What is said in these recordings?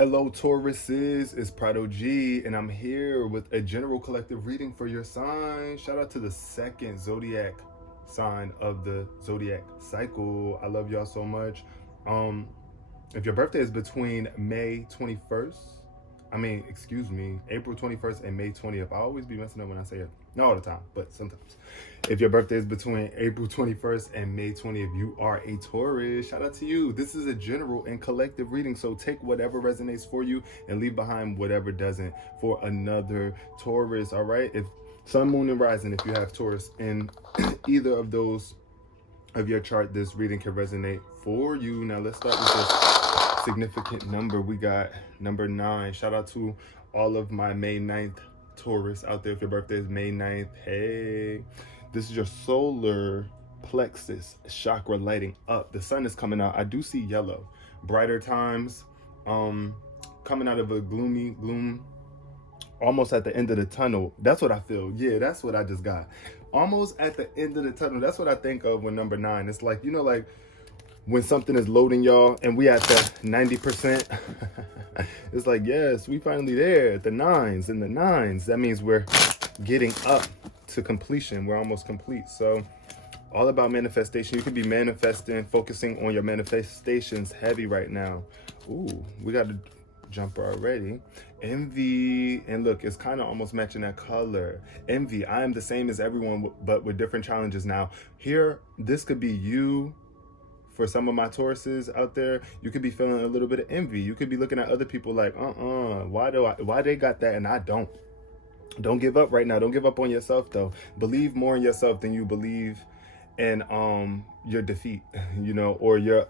Hello, Tauruses. It's Prado G, and I'm here with a general collective reading for your sign. Shout out to the second zodiac sign of the zodiac cycle. I love y'all so much. Um, if your birthday is between April 21st and May 20th. I always be messing up when I say it. Not all the time, but sometimes. If your birthday is between April 21st and May 20th, you are a Taurus. Shout out to you. This is a general and collective reading, so take whatever resonates for you and leave behind whatever doesn't for another Taurus, all right? If Sun, Moon, and Rising, if you have Taurus in either of those of your chart, this reading can resonate for you. Now let's start with this significant number. We got number 9. Shout out to all of my May 9th Taurus out there. If your birthday is May 9th, hey, this is your solar plexus chakra lighting up. The sun is coming out. I do see yellow. Brighter times, coming out of a gloom, almost at the end of the tunnel. That's what I feel. Yeah, that's what I just got. Almost at the end of the tunnel. That's what I think of when number 9. It's like, you know, like when something is loading, y'all, and we at the 90%. It's like, yes, we finally there at the 9s and the 9s. That means we're getting up to completion. We're almost complete. So all about manifestation. You could be manifesting, focusing on your manifestations heavy right now. Ooh, we got a jumper already. Envy, and look, it's kind of almost matching that color. Envy, I am the same as everyone, but with different challenges. Now here, this could be you. For some of my Tauruses out there, you could be feeling a little bit of envy. You could be looking at other people like, why they got that and I don't. Don't give up right now. Don't give up on yourself though. Believe more in yourself than you believe in your defeat, you know, or your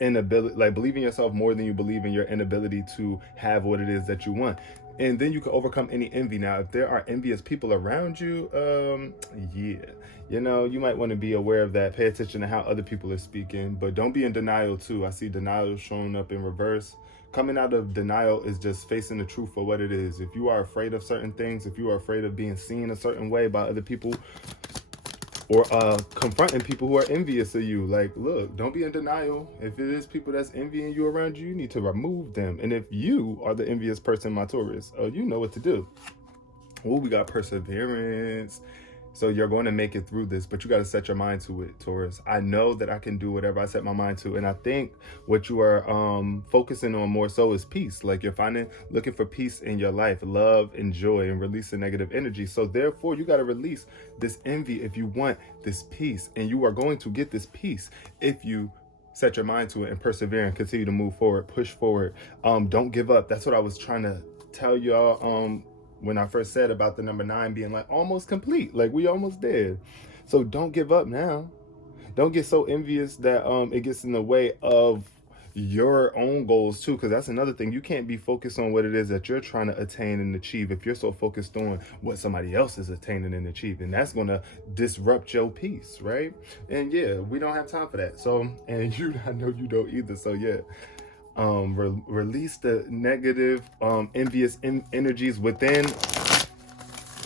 inability. Like, believe in yourself more than you believe in your inability to have what it is that you want. And then you can overcome any envy. Now, if there are envious people around you, yeah, you know, you might want to be aware of that. Pay attention to how other people are speaking, but don't be in denial too. I see denial showing up in reverse. Coming out of denial is just facing the truth for what it is. If you are afraid of certain things, if you are afraid of being seen a certain way by other people, or confronting people who are envious of you, like, look, don't be in denial. If it is people that's envying you around you, you need to remove them. And if you are the envious person, my Taurus, you know what to do. Oh, we got perseverance. So you're going to make it through this, but you got to set your mind to it, Taurus. I know that I can do whatever I set my mind to. And I think what you are focusing on more so is peace. Like, you're looking for peace in your life, love and joy, and releasing negative energy. So therefore, you got to release this envy if you want this peace. And you are going to get this peace if you set your mind to it and persevere and continue to move forward, push forward. Don't give up. That's what I was trying to tell y'all when I first said about the number 9 being like almost complete, like we almost did. So don't give up now. Don't get so envious that it gets in the way of your own goals too, because that's another thing. You can't be focused on what it is that you're trying to attain and achieve if you're so focused on what somebody else is attaining and achieving. That's going to disrupt your peace, right? And yeah, we don't have time for that. So, and I know you don't either. So yeah. Release the negative envious energies within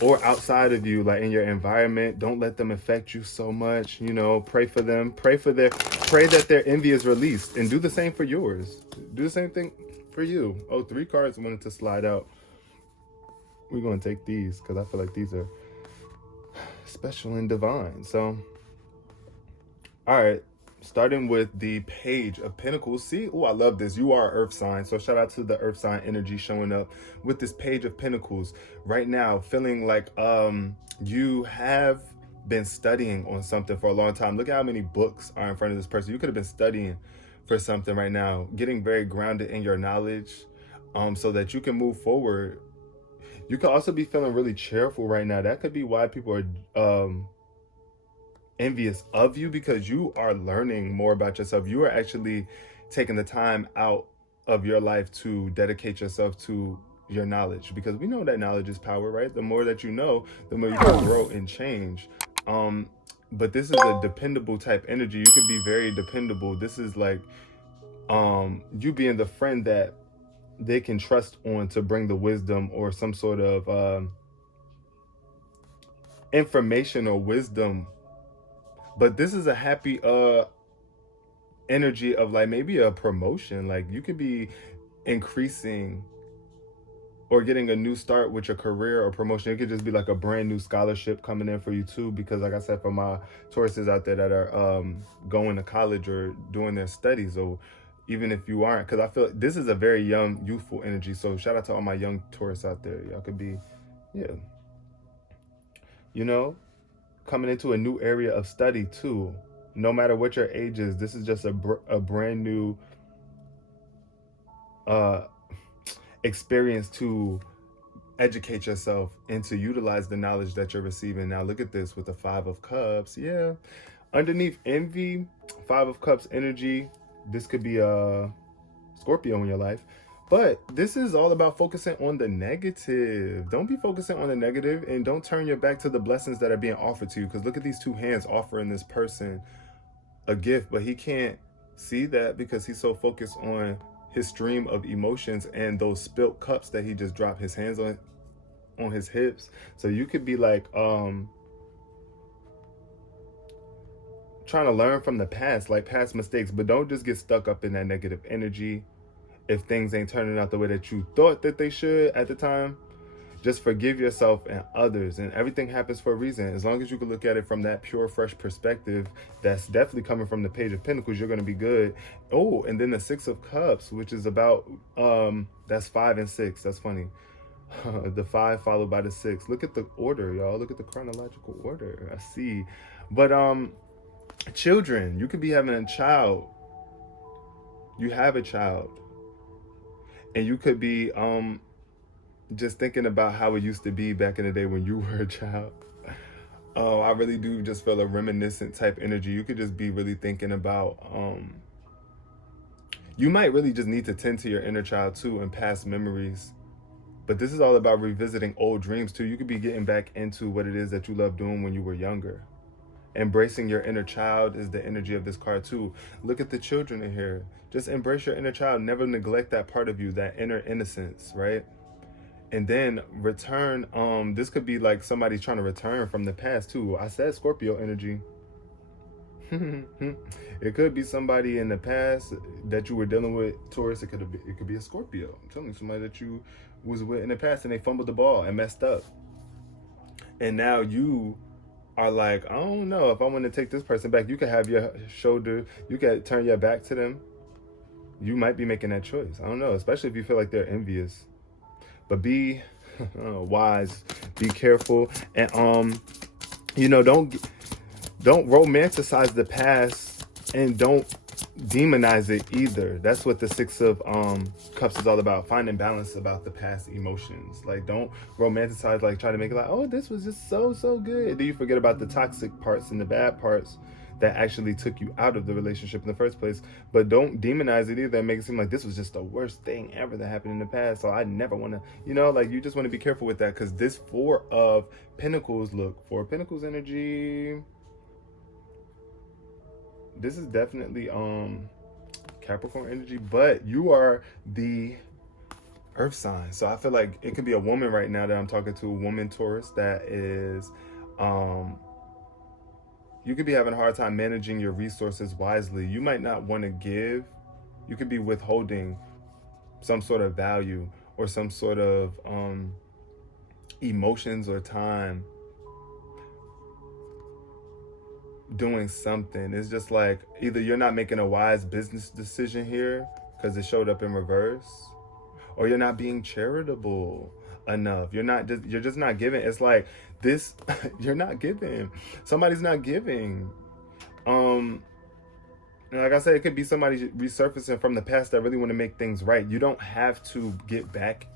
or outside of you, like in your environment. Don't let them affect you so much. You know, pray for them, pray that their envy is released, and do the same for yours. Do the same thing for you. Oh, 3 cards wanted to slide out. We're going to take these because I feel like these are special and divine. So all right, starting with the Page of Pentacles. See, oh, I love this. You are Earth sign. So shout out to the Earth sign energy showing up with this Page of Pentacles right now, feeling like you have been studying on something for a long time. Look at how many books are in front of this person. You could have been studying for something right now, getting very grounded in your knowledge so that you can move forward. You could also be feeling really cheerful right now. That could be why people are envious of you, because you are learning more about yourself. You are actually taking the time out of your life to dedicate yourself to your knowledge, because we know that knowledge is power, right? The more that you know, the more you can grow and change. But this is a dependable type energy. You could be very dependable. This is like you being the friend that they can trust on to bring the wisdom or some sort of information or wisdom. But this is a happy energy of like maybe a promotion. Like, you could be increasing or getting a new start with your career or promotion. It could just be like a brand new scholarship coming in for you too, because like I said, for my Tauruses out there that are going to college or doing their studies, or even if you aren't, because I feel like this is a very young, youthful energy. So shout out to all my young Taurus out there. Y'all could be, yeah, you know, coming into a new area of study too. No matter what your age is, this is just a brand new experience to educate yourself and to utilize the knowledge that you're receiving. Now look at this with the 5 of Cups. Yeah, underneath envy, 5 of Cups energy, this could be a Scorpio in your life, but this is all about focusing on the negative. Don't be focusing on the negative, and don't turn your back to the blessings that are being offered to you, because look at these 2 hands offering this person a gift, but he can't see that because he's so focused on his stream of emotions and those spilt cups that he just dropped his hands on his hips. So you could be like trying to learn from the past, like past mistakes, but don't just get stuck up in that negative energy. If things ain't turning out the way that you thought that they should at the time, just forgive yourself and others, and everything happens for a reason. As long as you can look at it from that pure, fresh perspective, that's definitely coming from the Page of Pentacles, you're going to be good. Oh, and then the 6 of Cups, which is about, that's 5 and 6. That's funny. The 5 followed by the 6. Look at the order, y'all. Look at the chronological order. I see. But children, you could be having a child. You have a child. And you could be just thinking about how it used to be back in the day when you were a child. Oh, I really do just feel a reminiscent type energy. You could just be really thinking about, you might really just need to tend to your inner child too and past memories. But this is all about revisiting old dreams too. You could be getting back into what it is that you loved doing when you were younger. Embracing your inner child is the energy of this card too. Look at the children in here. Just embrace your inner child. Never neglect that part of you, that inner innocence, right? And then return. This could be like somebody trying to return from the past too. I said Scorpio energy. It could be somebody in the past that you were dealing with, Taurus. It could be a Scorpio. I'm telling you, somebody that you was with in the past and they fumbled the ball and messed up. And now you are like, I don't know if I want to take this person back. You could have your shoulder, you could turn your back to them. You might be making that choice. I don't know, especially if you feel like they're envious. But be wise, be careful, and you know, don't romanticize the past, and don't demonize it either. That's what the 6 of Cups is all about, finding balance about the past emotions. Like, don't romanticize, like try to make it like, oh, this was just so good. Do you forget about the toxic parts and the bad parts that actually took you out of the relationship in the first place? But don't demonize it either and make it seem like this was just the worst thing ever that happened in the past, so I never want to, you know, like, you just want to be careful with that, because this 4 of Pentacles, look, 4 of Pentacles energy, this is definitely Capricorn energy, but you are the earth sign. So I feel like it could be a woman right now that I'm talking to, a woman Taurus, that is you could be having a hard time managing your resources wisely. You might not want to give. You could be withholding some sort of value or some sort of emotions or time doing something. It's just like either you're not making a wise business decision here because it showed up in reverse, or you're not being charitable enough. You're just not giving. It's like this, you're not giving. Somebody's not giving. Like I said, it could be somebody resurfacing from the past that really want to make things right. You don't have to get back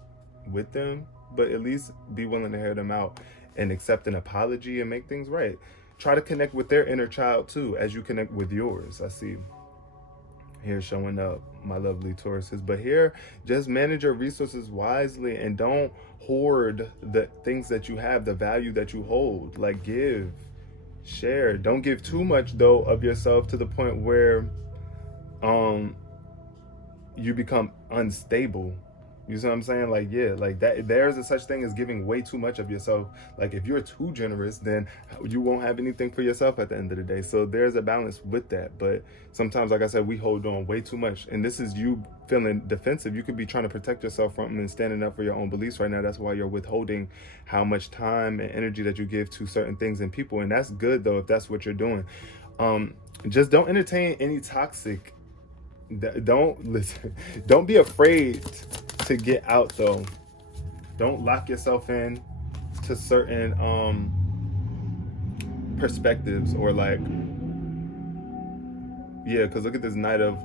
with them, but at least be willing to hear them out and accept an apology and make things right. Try to connect with their inner child too as you connect with yours. I see here showing up, my lovely Tauruses. But here, just manage your resources wisely and don't hoard the things that you have, the value that you hold. Like, give, share. Don't give too much though of yourself to the point where you become unstable, You see what I'm saying? Like, yeah, like that. There's a such thing as giving way too much of yourself. Like, if you're too generous, then you won't have anything for yourself at the end of the day. So there's a balance with that. But sometimes, like I said, we hold on way too much. And this is you feeling defensive. You could be trying to protect yourself from and standing up for your own beliefs right now. That's why you're withholding how much time and energy that you give to certain things and people. And that's good, though, if that's what you're doing. Just don't entertain any toxic. Don't listen. Don't be afraid to get out, though. Don't lock yourself in to certain perspectives, or like, yeah, because look at this Knight of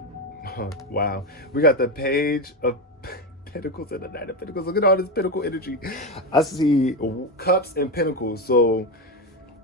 wow, we got the Page of Pentacles and the Knight of Pentacles. Look at all this Pentacle energy. I see Cups and Pentacles. So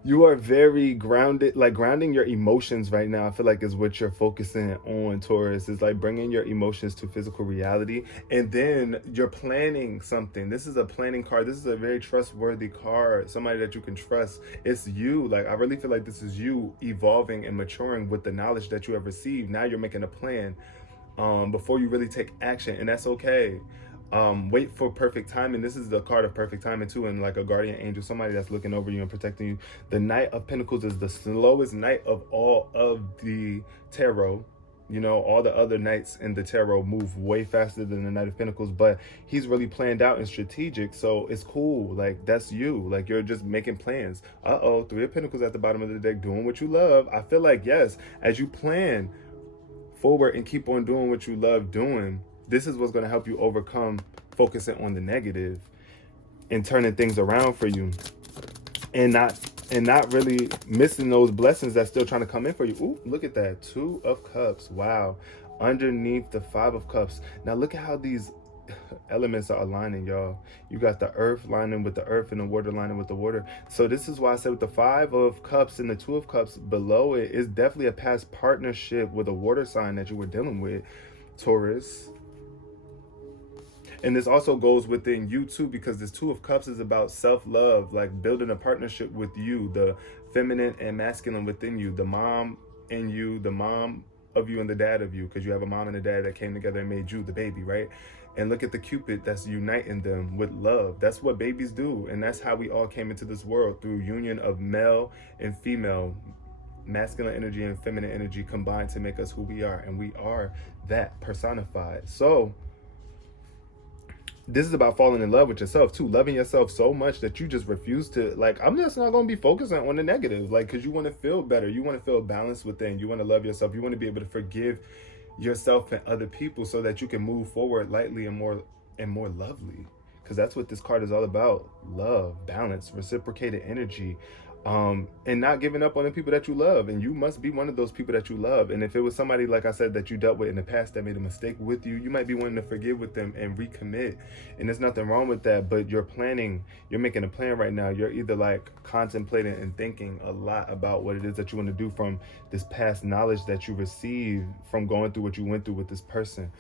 you are very grounded, like grounding your emotions right now. I feel like is what you're focusing on, Taurus. Is like bringing your emotions to physical reality. And then you're planning something. This is a planning card. This is a very trustworthy card. Somebody that you can trust. It's you. Like, I really feel like this is you evolving and maturing with the knowledge that you have received. Now you're making a plan before you really take action. And that's okay. Wait for perfect timing. This is the card of perfect timing too, and like a guardian angel, somebody that's looking over you and protecting you. The Knight of Pentacles is the slowest knight of all of the tarot. You know, all the other knights in the tarot move way faster than the Knight of Pentacles, but he's really planned out and strategic. So it's cool. Like, that's you. Like, you're just making plans. Three of Pentacles at the bottom of the deck, doing what you love. I feel like, yes, as you plan forward and keep on doing what you love doing, this is what's going to help you overcome focusing on the negative and turning things around for you, and not really missing those blessings that's still trying to come in for you. Ooh, look at that. Two of Cups. Wow. Underneath the Five of Cups. Now look at how these elements are aligning, y'all. You got the earth lining with the earth and the water lining with the water. So this is why I said with the Five of Cups and the Two of Cups below it is definitely a past partnership with a water sign that you were dealing with, Taurus. And this also goes within you too, because this Two of Cups is about self-love, like building a partnership with you, the feminine and masculine within you, the mom in you, the mom of you and the dad of you, because you have a mom and a dad that came together and made you the baby, right? And look at the Cupid that's uniting them with love. That's what babies do. And that's how we all came into this world, through union of male and female, masculine energy and feminine energy combined to make us who we are. And we are that personified. So this is about falling in love with yourself too, loving yourself so much that you just refuse to, like, I'm just not going to be focusing on the negative, like, because you want to feel better, you want to feel balanced within, you want to love yourself, you want to be able to forgive yourself and other people so that you can move forward lightly and more lovely, because that's what this card is all about. Love, balance, reciprocated energy, and not giving up on the people that you love. And you must be one of those people that you love. And if it was somebody, like I said, that you dealt with in the past that made a mistake with you, you might be wanting to forgive with them and recommit. And there's nothing wrong with that, but you're making a plan right now. You're either like contemplating and thinking a lot about what it is that you want to do from this past knowledge that you received from going through what you went through with this person.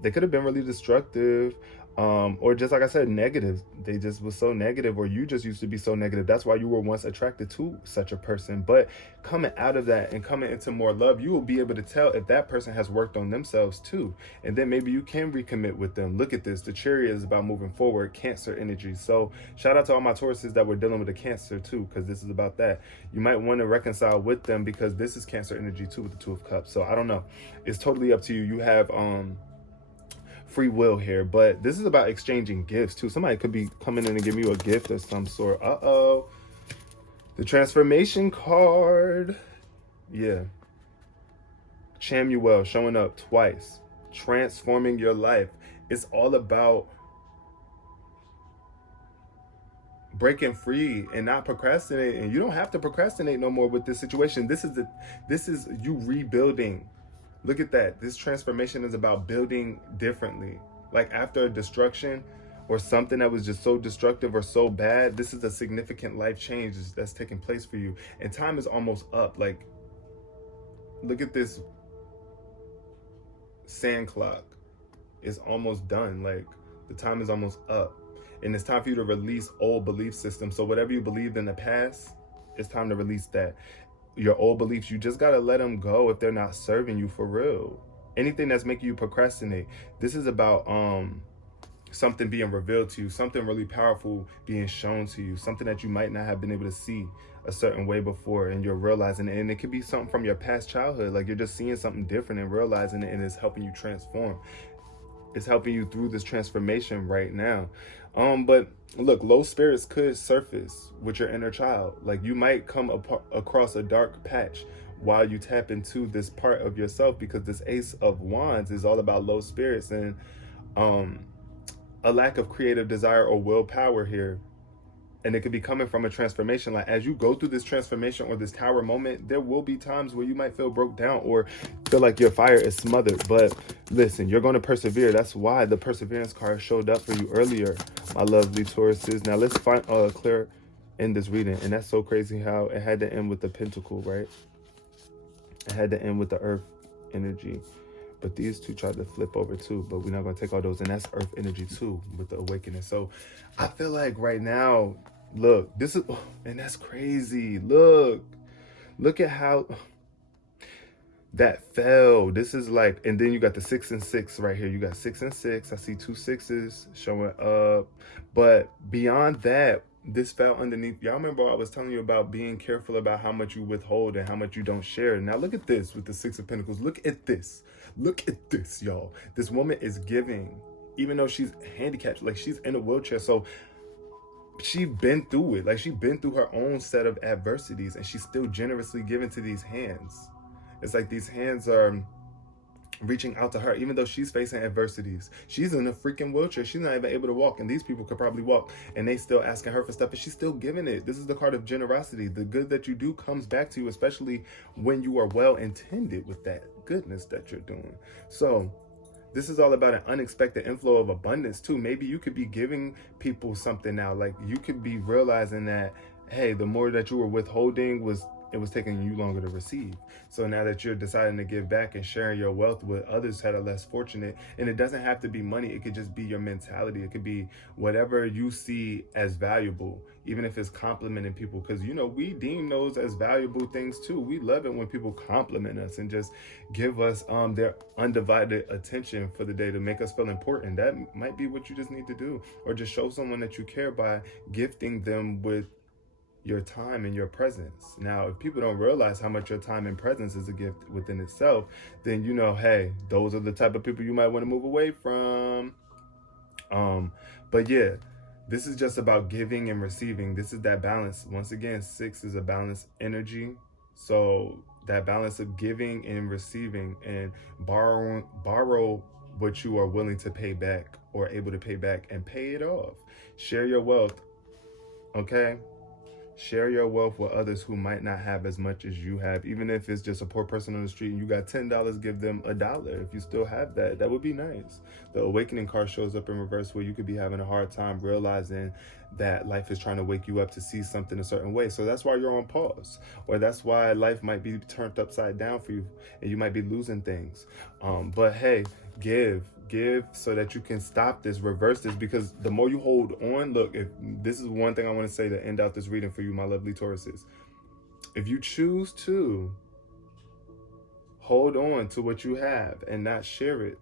They could have been really destructive, or just like I said, negative. They just was so negative, or you just used to be so negative. That's why you were once attracted to such a person. But coming out of that and coming into more love, you will be able to tell if that person has worked on themselves too. And then maybe you can recommit with them. Look at this. The Chariot is about moving forward, Cancer energy. So shout out to all my Tauruses that were dealing with the Cancer too, because this is about that. You might want to reconcile with them, because this is Cancer energy too with the Two of Cups. So I don't know. It's totally up to you. You have free will here, but this is about exchanging gifts too. Somebody could be coming in and giving you a gift of some sort. The Transformation card. Yeah. Chamuel showing up twice. Transforming your life. It's all about breaking free and not procrastinating. And you don't have to procrastinate no more with this situation. This is you rebuilding. Look at that. This transformation is about building differently. Like after a destruction or something that was just so destructive or so bad, this is a significant life change that's taking place for you. And time is almost up. Like, look at this sand clock. It's almost done. Like, the time is almost up. And it's time for you to release old belief systems. So whatever you believed in the past, it's time to release that. Your old beliefs, you just got to let them go if they're not serving you for real. Anything that's making you procrastinate. This is about something being revealed to you, something really powerful being shown to you, something that you might not have been able to see a certain way before, and you're realizing it. And it could be something from your past childhood, like you're just seeing something different and realizing it, and it's helping you transform. It's helping you through this transformation right now. But look, low spirits could surface with your inner child. Like you might come across a dark patch while you tap into this part of yourself, because this Ace of Wands is all about low spirits and um a lack of creative desire or willpower here. And it could be coming from a transformation. Like as you go through this transformation or this tower moment, there will be times where you might feel broke down or feel like your fire is smothered. But listen, you're going to persevere. That's why the perseverance card showed up for you earlier, my lovely Tauruses. Now let's find clear in this reading. And that's so crazy how it had to end with the pentacle, right? It had to end with the earth energy. But these two tried to flip over too, but we're not going to take all those. And that's earth energy too with the awakening. So I feel like right now, look, this is, oh, and that's crazy. Look at how that fell. This is like, and then you got the 6 and 6 right here. You got 6 and 6. I see 2 6s showing up. But beyond that, this fell underneath. Y'all remember I was telling you about being careful about how much you withhold and how much you don't share. Now look at this with the 6 of Pentacles. Look at this. Look at this, y'all. This woman is giving, even though she's handicapped, like she's in a wheelchair. So she's been through it. Like she's been through her own set of adversities, and she's still generously giving to these hands. It's like these hands are reaching out to her, even though she's facing adversities. She's in a freaking wheelchair. She's not even able to walk, and these people could probably walk, and they still asking her for stuff, and she's still giving it. This is the card of generosity. The good that you do comes back to you, especially when you are well intended with that goodness that you're doing. So this is all about an unexpected inflow of abundance too. Maybe you could be giving people something now. Like you could be realizing that, hey, the more that you were withholding it was taking you longer to receive. So now that you're deciding to give back and sharing your wealth with others that are less fortunate, and it doesn't have to be money, it could just be your mentality. It could be whatever you see as valuable, even if it's complimenting people, because you know we deem those as valuable things too. We love it when people compliment us and just give us their undivided attention for the day to make us feel important. That might be what you just need to do, or just show someone that you care by gifting them with your time and your presence. Now, if people don't realize how much your time and presence is a gift within itself, then you know, hey, those are the type of people you might want to move away from. But yeah, this is just about giving and receiving. This is that balance. Once again, 6 is a balanced energy. So that balance of giving and receiving, and borrow what you are willing to pay back or able to pay back, and pay it off. Share your wealth, okay? Share your wealth with others who might not have as much as you have. Even if it's just a poor person on the street and you got $10, give them $1. If you still have that, that would be nice. The awakening card shows up in reverse, where you could be having a hard time realizing that life is trying to wake you up to see something a certain way. So that's why you're on pause, or that's why life might be turned upside down for you and you might be losing things. But hey, give so that you can stop this, reverse this, because the more you hold on, look, if this is one thing I want to say to end out this reading for you, my lovely Tauruses, if you choose to hold on to what you have and not share it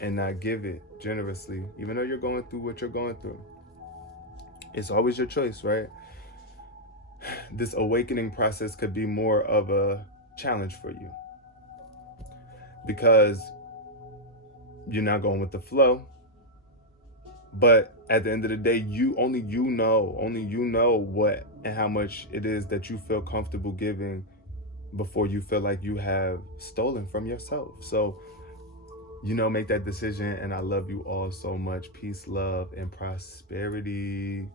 and not give it generously, even though you're going through what you're going through, it's always your choice, right? This awakening process could be more of a challenge for you, because you're not going with the flow. But at the end of the day, only you know what and how much it is that you feel comfortable giving before you feel like you have stolen from yourself. So, you know, make that decision. And I love you all so much. Peace, love, and prosperity.